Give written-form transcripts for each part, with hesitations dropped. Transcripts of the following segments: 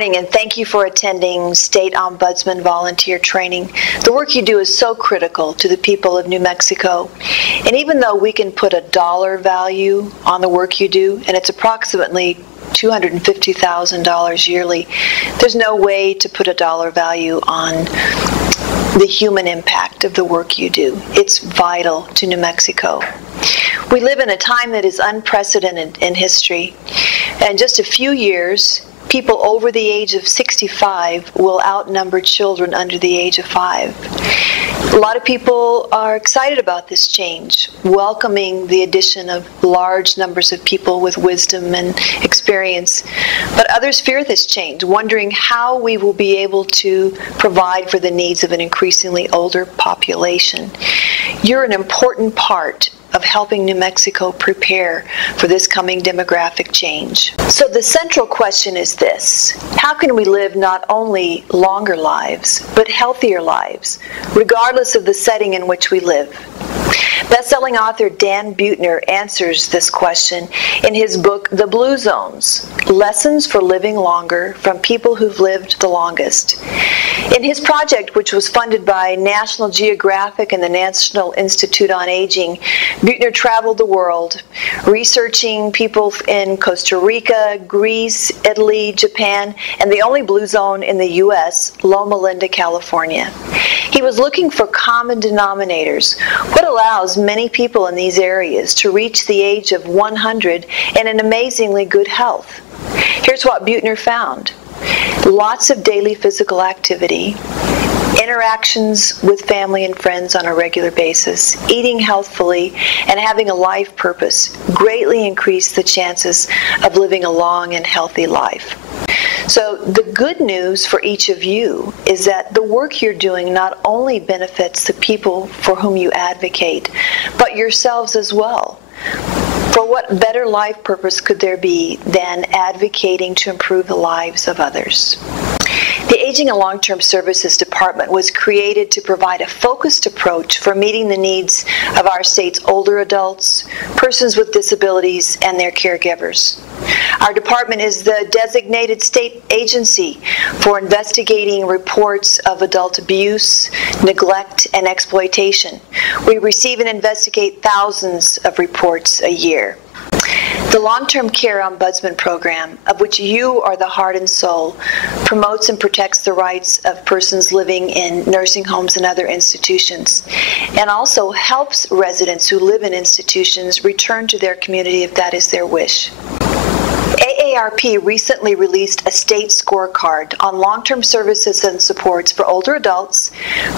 morning, and thank you for attending State Ombudsman Volunteer Training. The work you do is so critical to the people of New Mexico. And even though we can put a dollar value on the work you do, and it's approximately $250,000 yearly, there's no way to put a dollar value on the human impact of the work you do. It's vital to New Mexico. We live in a time that is unprecedented in history. In just a few years, people over the age of 65 will outnumber children under the age of 5. A lot of people are excited about this change, welcoming the addition of large numbers of people with wisdom and experience. But others fear this change, wondering how we will be able to provide for the needs of an increasingly older population. You're an important part of helping New Mexico prepare for this coming demographic change. So the central question is this: how can we live not only longer lives, but healthier lives, regardless of the setting in which we live? Best-selling author Dan Buettner answers this question in his book, The Blue Zones: Lessons for Living Longer from People Who've Lived the Longest. In his project, which was funded by National Geographic and the National Institute on Aging, Buettner traveled the world, researching people in Costa Rica, Greece, Italy, Japan, and the only blue zone in the U.S., Loma Linda, California. He was looking for common denominators. What allows many people in these areas to reach the age of 100 and in amazingly good health? Here's what Buettner found: lots of daily physical activity, interactions with family and friends on a regular basis, eating healthfully, and having a life purpose greatly increase the chances of living a long and healthy life. So the good news for each of you is that the work you're doing not only benefits the people for whom you advocate, but yourselves as well. For what better life purpose could there be than advocating to improve the lives of others? The Aging and Long-Term Services Department was created to provide a focused approach for meeting the needs of our state's older adults, persons with disabilities, and their caregivers. Our department is the designated state agency for investigating reports of adult abuse, neglect, and exploitation. We receive and investigate thousands of reports a year. The Long-Term Care Ombudsman Program, of which you are the heart and soul, promotes and protects the rights of persons living in nursing homes and other institutions, and also helps residents who live in institutions return to their community if that is their wish. AARP recently released a state scorecard on long-term services and supports for older adults,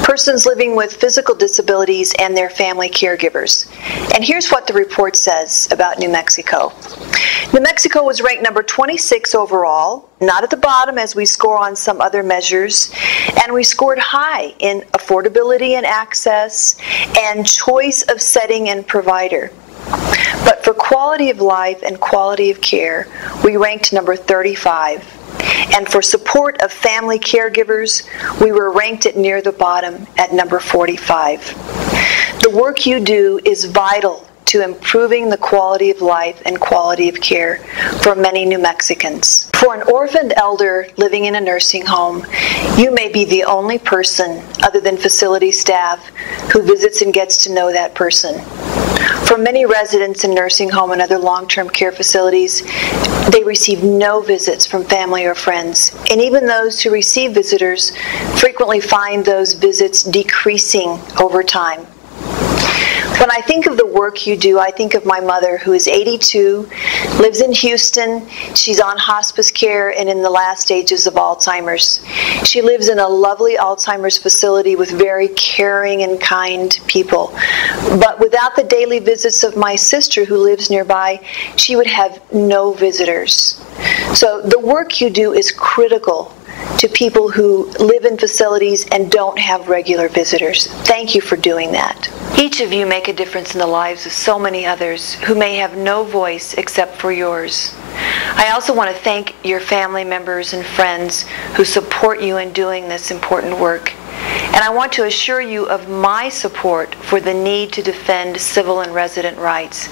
persons living with physical disabilities, and their family caregivers. And here's what the report says about New Mexico. New Mexico was ranked number 26 overall, not at the bottom as we score on some other measures, and we scored high in affordability and access and choice of setting and provider. But for quality of life and quality of care, we ranked number 35. And for support of family caregivers, we were ranked at near the bottom at number 45. The work you do is vital to improving the quality of life and quality of care for many New Mexicans. For an orphaned elder living in a nursing home, you may be the only person other than facility staff who visits and gets to know that person. For many residents in nursing home and other long-term care facilities, they receive no visits from family or friends. And even those who receive visitors frequently find those visits decreasing over time. When I think of the work you do, I think of my mother, who is 82, lives in Houston. She's on hospice care and in the last stages of Alzheimer's. She lives in a lovely Alzheimer's facility with very caring and kind people. But without the daily visits of my sister, who lives nearby, she would have no visitors. So the work you do is critical to people who live in facilities and don't have regular visitors. Thank you for doing that. Each of you make a difference in the lives of so many others who may have no voice except for yours. I also want to thank your family members and friends who support you in doing this important work. and I want to assure you of my support for the need to defend civil and resident rights.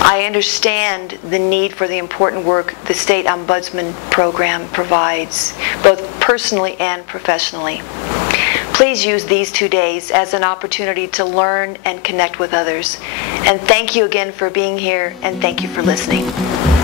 I understand the need for the important work the State Ombudsman program provides, both personally and professionally. Please use these 2 days as an opportunity to learn and connect with others. And thank you again for being here, and thank you for listening.